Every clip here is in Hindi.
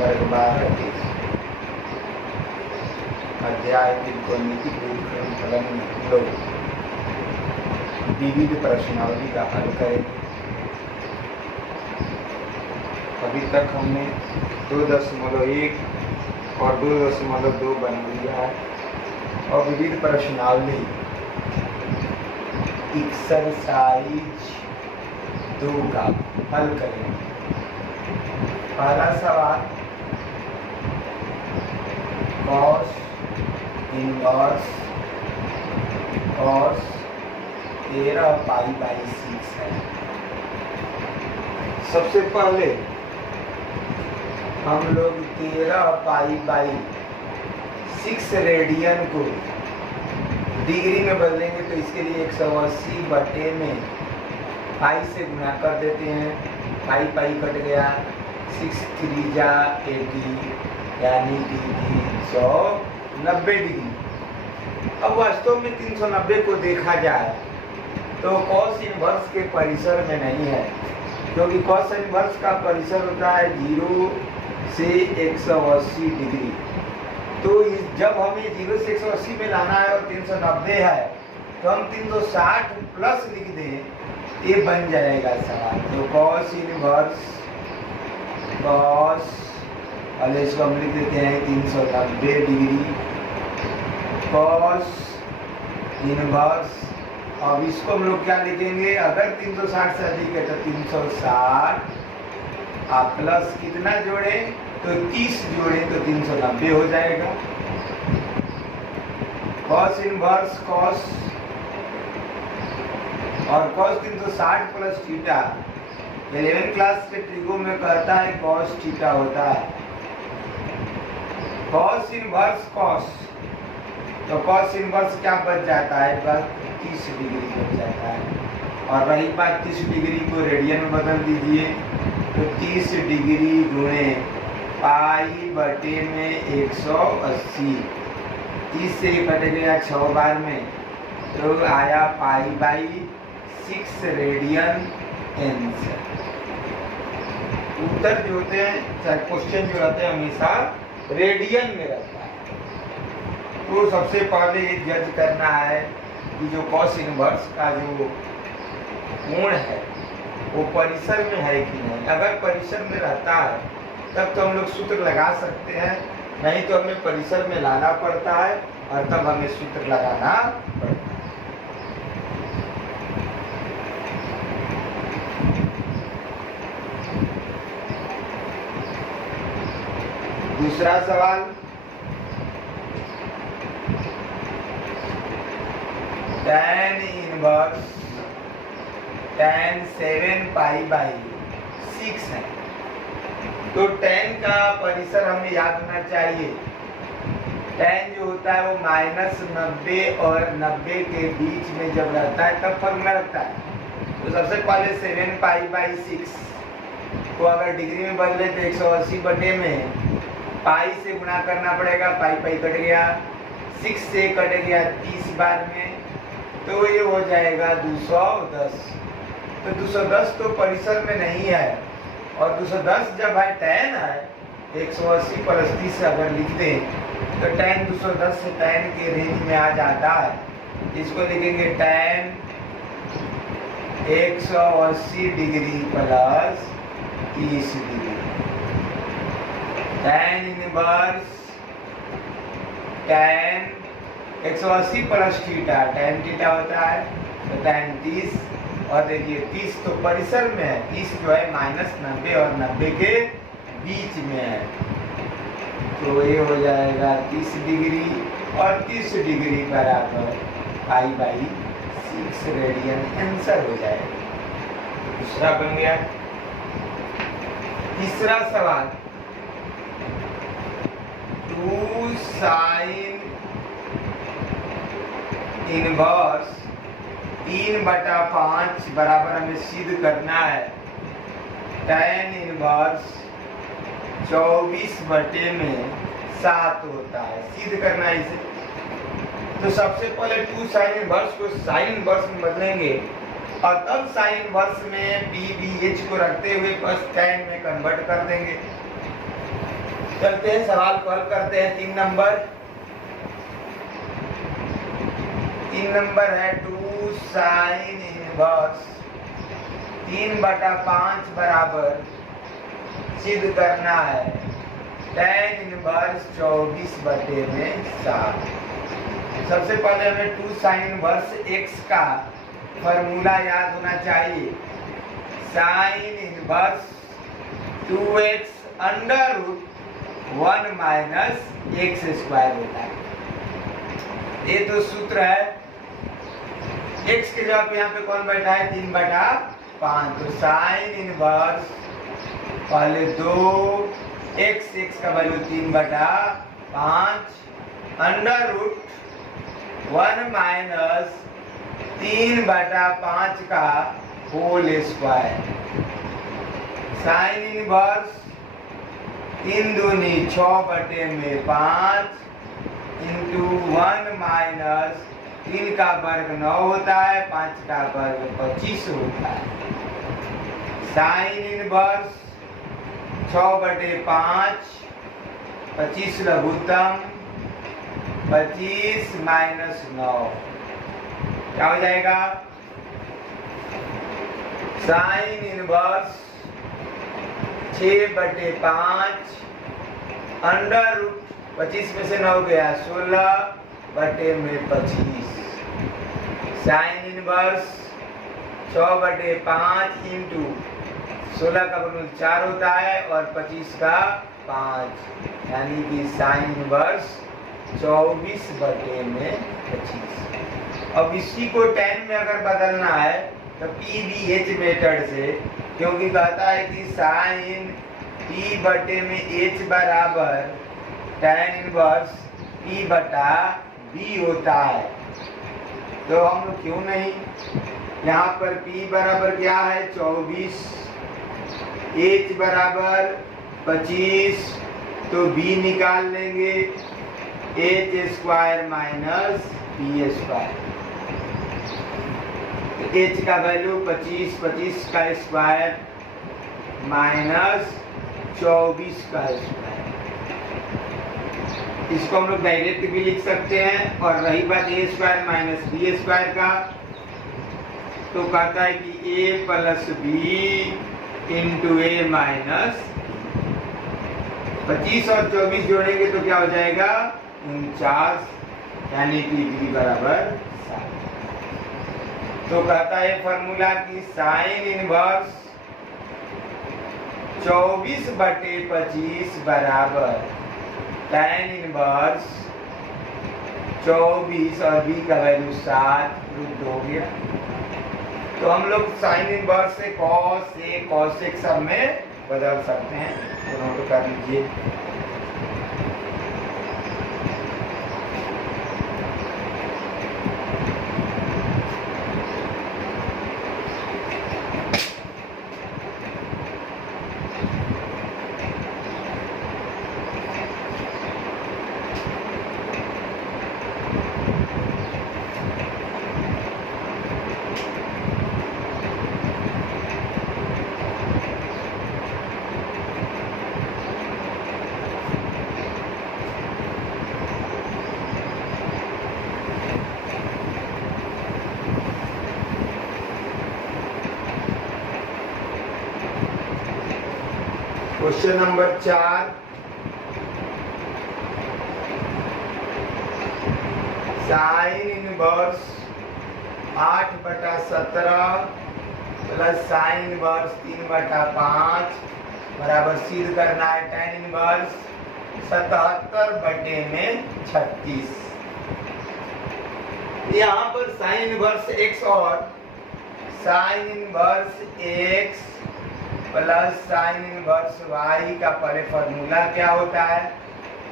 वर्ग 12 अध्याय त्रिकोणमिति गुणनफल फलन लोग विविध प्रश्नावली का हल करेंगे। अभी तक हमने 2.1 और 2.2 बना लिया है और विविध प्रश्नावली एक्सरसाइज 2 का हल करेंगे। पहला सवाल कॉस इनवर्स कॉस 13π/6 है। सबसे पहले हम लोग 13π/6 रेडियन को डिग्री में बदलेंगे तो इसके लिए 180 बटे में पाई से गुणा कर देते हैं। पाई कट गया, 6 3 जा 80 यानी कि 390 डिग्री। अब वास्तव में 390 को देखा जाए तो कॉस इनवर्स के परिसर में नहीं है, क्योंकि कॉस इनवर्स का परिसर होता है 0 से 180 डिग्री। तो जब हमें 0 से 180 में लाना है और 390 है तो हम 360 प्लस लिख दें, ये बन जाएगा सवाल। तो कॉस इनवर्स कॉस, और इसको हम लिख देते हैं 390 डिग्री कॉस इनवर्स। अब इसको हम लोग क्या लिखेंगे, अगर 360 से अधिक है तो 360 आप प्लस कितना जोड़े तो 30 जोड़े तो 390 हो जाएगा। कॉस इनवर्स कॉस और कॉस 360 प्लस थीटा 11 क्लास के ट्रिगो में कहता है कॉस थीटा होता है। कॉस इनवर्स कॉस, तो कॉस इनवर्स क्या बच जाता है, बस 30 डिग्री बच जाता है। और रही बात 30 डिग्री को रेडियन में बदल दीजिए तो 30 डिग्री गुणे पाई बटे में 180, 30 से कट गया 6 बार में तो आया π/6 रेडियन आंसर। उत्तर जो होते हैं चाहे क्वेश्चन जो रहते हैं हमेशा रेडियन में रहता है। तो सबसे पहले ये जज करना है कि जो कॉस इनवर्स का जो कोण है वो परिसर में है कि नहीं। अगर परिसर में रहता है तब तो हम लोग सूत्र लगा सकते हैं, नहीं तो हमें परिसर में लाना पड़ता है और तब हमें सूत्र लगाना पड़ता है। दूसरा सवाल tan इनवर्स tan 7π/6 है। तो tan का परिसर हमें याद होना चाहिए। tan जो होता है वो -90 और 90 के बीच में जब रहता है तब फॉर्मूला लगता है। तो सबसे पहले 7π/6 को अगर डिग्री में बदले तो 180 बटे में पाई से गुणा करना पड़ेगा। पाई कट गया, 6 से कट गया 30 बार में तो ये हो जाएगा 210। तो 210 तो परिसर में नहीं है और 210 जब है tan है 180 प्लस 30 अगर लिख दें तो tan 210 से tan के रेंज में आ जाता है। इसको लिखेंगे tan 180 degree plus 30 degree. tan inverse tan 180 plus theta, tan theta होता है तो tan 30। और देखिए 30 तो परिसर में है, 30 जो है -90 और 90 के बीच में है तो ये हो जाएगा 30 डिग्री और 30 डिग्री बराबर π/6 रेडियन आंसर हो जाएगा। दूसरा बन गया। तीसरा सवाल 2 sin इनवर्स 3/5 बराबर हमें सिद्ध करना है tan इनवर्स 24 बटे में 7 होता है। सिद्ध करना है इसे। तो सबसे पहले 2 sin इनवर्स को sin इनवर्स में बदलेंगे और तब साइन इनवर्स में पी बी एच को रखते हुए बस tan में कन्वर्ट कर देंगे। चलते हैं सवाल को हल करते हैं। 3 नंबर है 2 साइन इनवर्स 3/5 बराबर सिद्ध करना है tan इनवर्स 24/7। सबसे पहले हमें 2 साइन इनवर्स x का फॉर्मूला याद होना चाहिए। Sine inverse 2x under root 1 minus x square होता है। ये तो सूत्र है। x के जवाब यहाँ पे कौन बैठा है 3/5। तो साइन इनवर्स पहले 2x का वैल्यू 3/5 अंडर रूट 1 माइनस 3/5 का होल स्क्वायर। साइन इनवर्स 3 दूनी 6/5 इंटू 1 माइनस 3 का वर्ग 9 होता है, 5 का वर्ग 25 होता है। साइन इनवर्स 6/5 25 लघुत्तम 25 माइनस 9 क्या हो जाएगा? साइन इनवर्स 6/5 अंडर रूट 25 में से 9 गया 16/25। साइन इनवर्स 6/5 इंटू 16 का वर्गमूल 4 होता है और 25 का 5, यानी कि साइन इनवर्स 24/25। अब इसी को tan में अगर बदलना है तो PVH मेथड से, क्योंकि कहता है कि साइन P/H बराबर tan इनवर्स P/B होता है। तो हम लोग क्यों नहीं, यहाँ पर P बराबर क्या है 24, H बराबर 25, तो B निकाल लेंगे H square minus B square. H का वैल्यू 25 का स्क्वायर माइनस 24 का स्क्वायर। इसको हम लोग डायरेक्ट भी लिख सकते हैं। और रही बात a square minus b square का, तो कहता है कि a plus b into a minus 25 और 24 जोड़ेंगे तो क्या हो जाएगा 49, यानी कि b बराबर 7। तो कहता है फॉर्मूला की साइन इनवर्स 24/25 बराबर tan इनवर्स 24 और b का वैल्यू 7 रूट हो गया। तो हम लोग साइन इनवर्स से cos a cos x सब में बदल सकते हैं। तो नोट कर लीजिए। Question number 4, sign inverse 8/17 plus sine inverse 3/5 बराबर सिद्ध करना है tan इनवर्स 77/36। यहाँ पर साइन इनवर्स x और sine inverse x plus sine inverse y का पहले फॉर्मूला क्या होता है?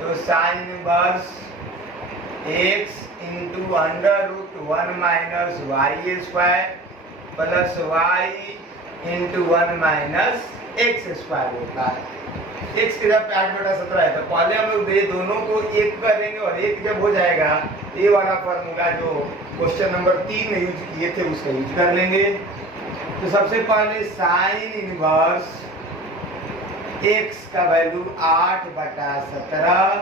तो sine inverse x into under root 1 minus y square plus y into 1 minus x square होता है। x की जब 8/17 है तो पहले हम लोग ये दोनों को एक करेंगे और एक जब हो जाएगा ये वाला फॉर्मूला जो क्वेश्चन नंबर 3 में यूज किए थे उसका यूज कर लेंगे। तो सबसे पहले साइन इनवर्स x का value 8/17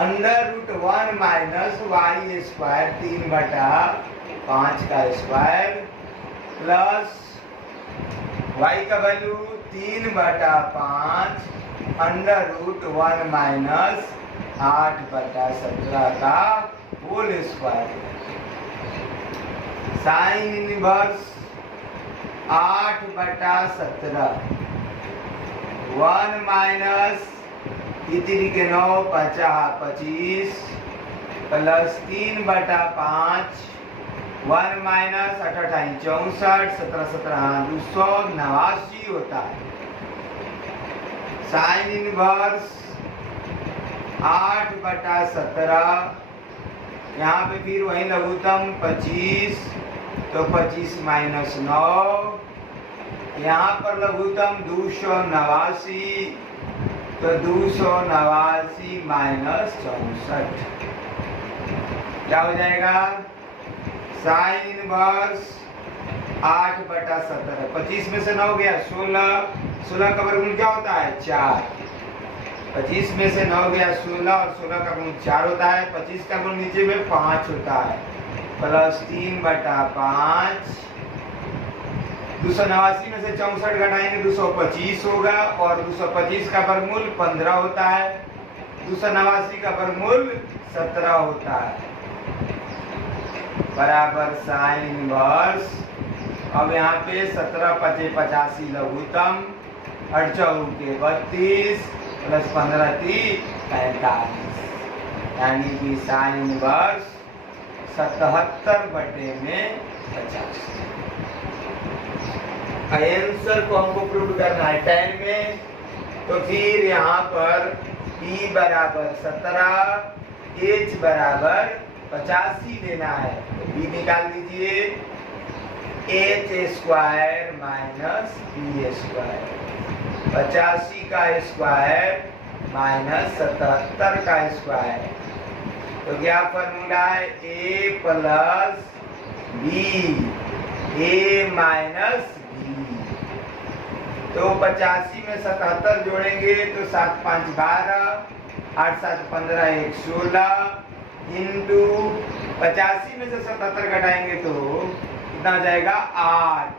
under root 1 minus y square 3/5 का स्क्वायर प्लस y का वैल्यू 3/5 अंडर रूट 1 माइनस 8/17 का whole square. Sine inverse 8/17 1 minus 3 9 25 plus 3/5 1 minus 8 64 17 17 289 होता है। साइन इनवर्स 8/17 यहाँ पे फिर वही लघुत्तम 25 तो 25 माइनस 9 यहाँ पर लघुत्तम 289 तो 289 माइनस 64 क्या हो जाएगा? साइन इनवर्स 8/17 25 में से 9 गया 16 का वर्गमूल क्या होता है? 4। 25 में से 9 गया 16 और 16 का वर्गमूल 4 होता है। 25 का वर्गमूल नीचे में 5 होता है प्लस 3/5 289 में से 64 घटाएंगे 225 होगा और 225 का वर्गमूल 15 होता है। 289 का वर्गमूल 17 होता है बराबर साइन इनवर्स। अब यहाँ पे 17 5 85 लघुत्तम 8 के 32 प्लस 15 30 45 यानी कि साइन इनवर्स 77/50। आंसर को हमको प्रूव करना है tan में, तो फिर यहाँ पर p बराबर 17 h बराबर 85 लेना है। तो p निकाल लीजिए h square minus p square 85 का स्क्वायर माइनस 77 का स्क्वायर। तो क्या फॉर्मूला है? a plus b a minus तो 85 में 77 जोड़ेंगे तो 7 5 12 8 7 15 1 16 इंटू 85 में से 77 घटाएंगे तो कितना हो जाएगा? 8।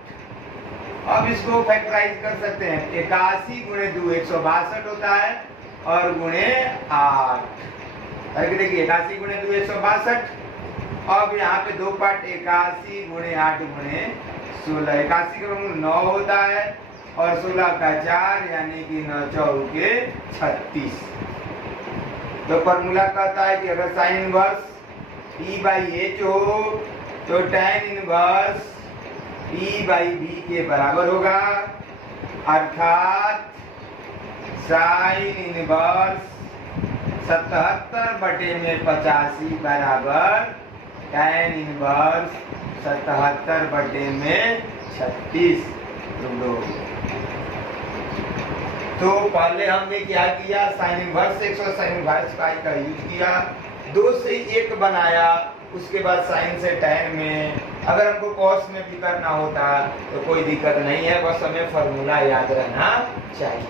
अब इसको फैक्टराइज कर सकते हैं। 81 गुणे 2 162 होता है और गुणे 8 करके देखिए 81 गुणे 2 162। अब यहाँ पे दो पार्ट 81 गुणे 8 गुणे 16। 81 का वर्गमूल 9 होता है और 16 का 4 यानी कि 9 चौके 36। तो फॉर्मूला कहता है कि अगर साइन इनवर्स p/h हो तो tan इनवर्स p/b के बराबर होगा, अर्थात साइन इनवर्स 77/85 बराबर tan इनवर्स 77/36। तो पहले हमने क्या किया? साइन इनवर्स x और साइन इनवर्स पाई का यूज किया, 2 से 1 बनाया, उसके बाद साइन से tan में। अगर हमको कॉस में भी करना होता तो कोई दिक्कत नहीं है, बस हमें फॉर्मूला याद रहना चाहिए।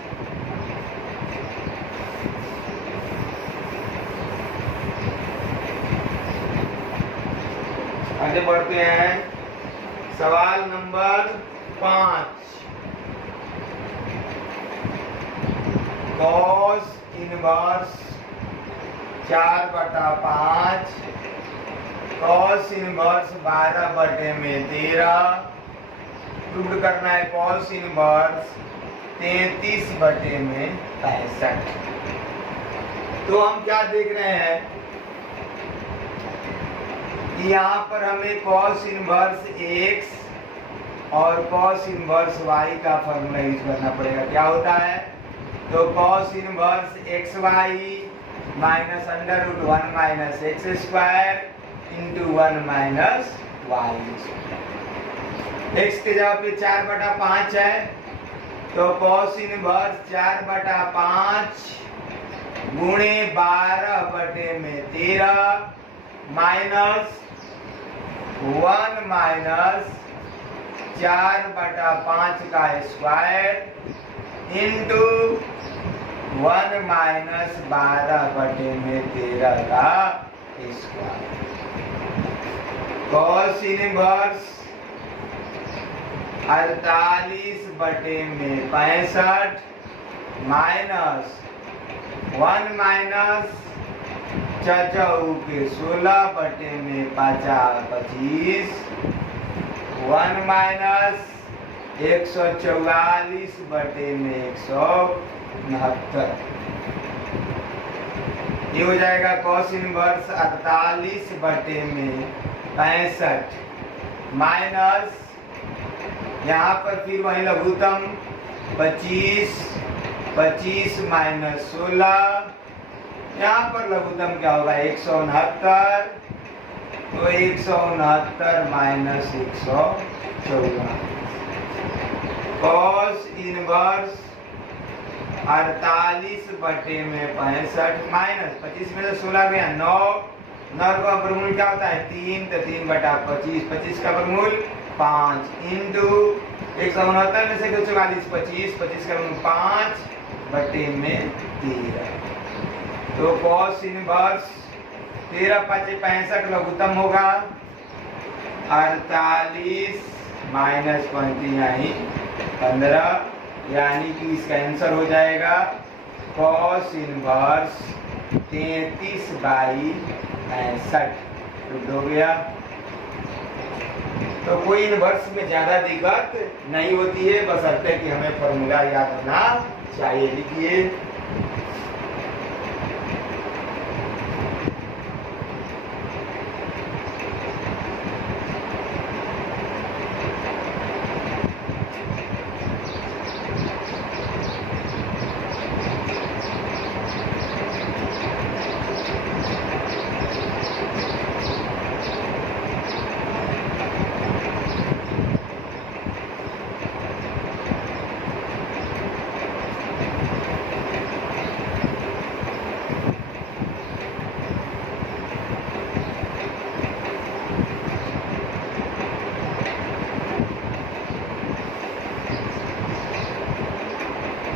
आगे बढ़ते हैं। सवाल number 5। Cos inverse 4/5 cos inverse 12/13 prove करना है। Cos inverse 33/65। तो हम क्या देख रहे हैं कि यहाँ पर हमें कॉस इनवर्स x और कॉस इनवर्स y का फॉर्मूला यूज करना पड़ेगा। क्या होता है? तो cos inverse xy minus under root 1 minus x square into 1 minus y. x के जगह पे 4/5 है तो कॉस इनवर्स 4/5 गुणे 12/13 माइनस 1 माइनस 4/5 का स्क्वायर इंटू 1 माइनस 12/13 का square. Cos inverse 48/65 minus 1 minus 16/25 1 minus 144/169। ये हो जाएगा कॉस इनवर्स 48/65 माइनस यहाँ पर फिर वही लघुत्तम 25 माइनस 16, यहाँ पर लघुत्तम क्या होगा 169, तो 169 माइनस 114। कॉस इनवर्स 48/65 माइनस 25 में से 16 गया 9 का वर्गमूल क्या होता है 3, तो 3/25, 25 का वर्गमूल 5 इंटू 169 में से 44, 25 का वर्गमूल 5/13। तो कॉस इनवर्स 13/5 लघुत्तम होगा 48 माइनस 15, यानी कि इसका आंसर हो जाएगा कॉस इनवर्स 33/65 हो गया। तो कोई इनवर्स में ज्यादा दिक्कत नहीं होती है, बशर्ते कि हमें फॉर्मूला याद होना चाहिए। लिखिए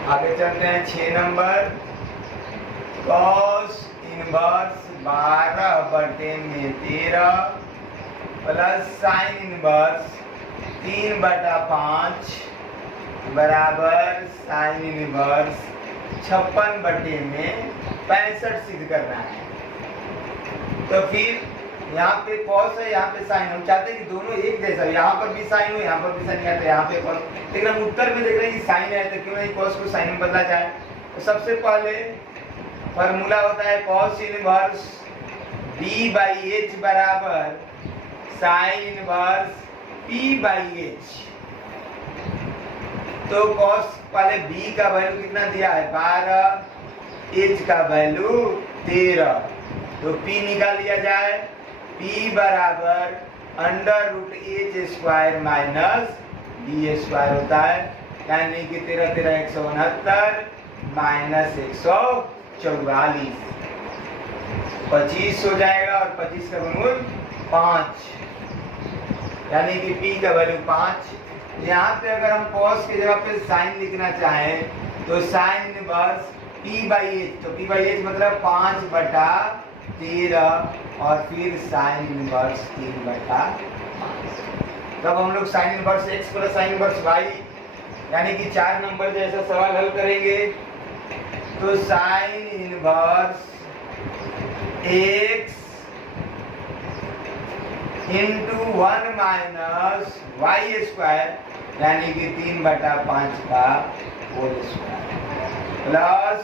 आगे चलते हैं 6 number. Cos inverse 12/13 plus sine inverse 3/5 बराबर साइन इनवर्स 56/65 सिद्ध करना है। तो फिर यहाँ पे कॉस है, यहाँ पे साइन। हम चाहते हैं कि दोनों एक जैसा, यहाँ पर भी साइन हो, यहाँ पर भी साइन है, तो यहाँ पे कॉस। लेकिन हम उत्तर में देख रहे हैं कि साइन है, तो क्यों नहीं कॉस को साइन में बदला जाए। तो सबसे पहले फॉर्मूला होता है कॉस इनवर्स b/h बराबर साइन इनवर्स p/h। तो कॉस पहले b का वैल्यू कितना दिया है 12, h का वैल्यू 13, तो p निकाल लिया जाए। p बराबर √h² माइनस b² होता है, यानी कि 13 13 169 माइनस 144 25 हो जाएगा, और 25 का वर्गमूल 5, यानी कि p का वैल्यू 5। यहाँ पे अगर हम कॉस की जगह पे साइन लिखना चाहें तो साइन इनवर्स p/h, तो p/h मतलब 5/13 और फिर साइन इनवर्स 3/5। तब हम लोग sign inverse x plus sine inverse y, यानी कि 4 नंबर जैसा सवाल हल करेंगे। तो sine inverse x into 1 minus y² यानी कि 3/5 का होल स्क्वायर प्लस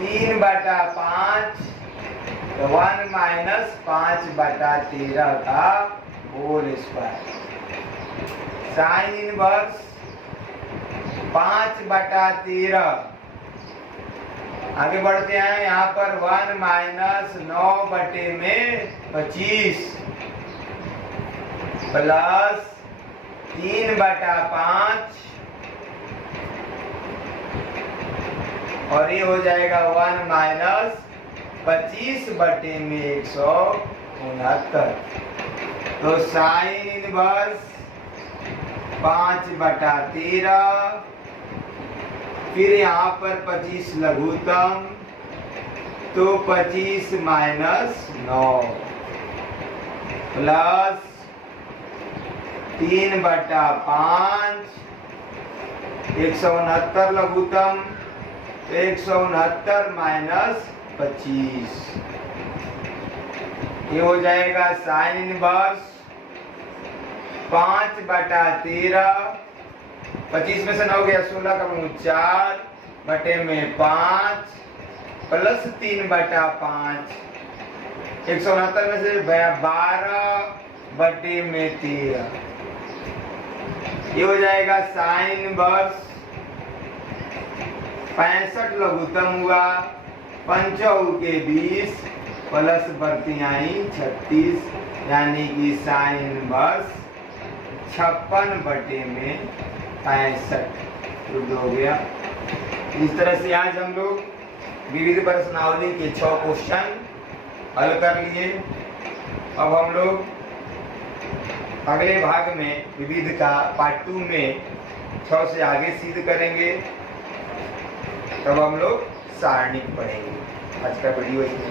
3/5 1 माइनस 5/13 का होल स्क्वायर। Sine inverse 5/13। आगे बढ़ते हैं, यहाँ पर 1 माइनस 9/25 प्लस 3/5 और ये हो जाएगा 1 माइनस 25/169। तो साइन इनवर्स 5/13 फिर यहाँ पर 25 लघुत्तम, तो 25 माइनस 9 प्लस 3/5, 169 लघुत्तम, 169 माइनस 25, ये हो जाएगा साइन इनवर्स 5/13, 25 में से 9 गया 16 का मूल 4 बटे में 5 प्लस 3/5, 169 में से 12 बटे में 13, ये हो जाएगा साइन इनवर्स 65 लघुत्तम हुआ, 5 के 20 प्लस बर्तियाई 36, यानी कि साइन इनवर्स 56 बटे में 65 हो गया। इस तरह से आज हम लोग विविध प्रश्नावली के 6 क्वेश्चन हल कर लिए। अब हम लोग अगले भाग में विविध का पार्ट 2 में 6 से आगे सिद्ध करेंगे, तब हम लोग सारणिक पढ़ेंगे। आज का वीडियो इसमें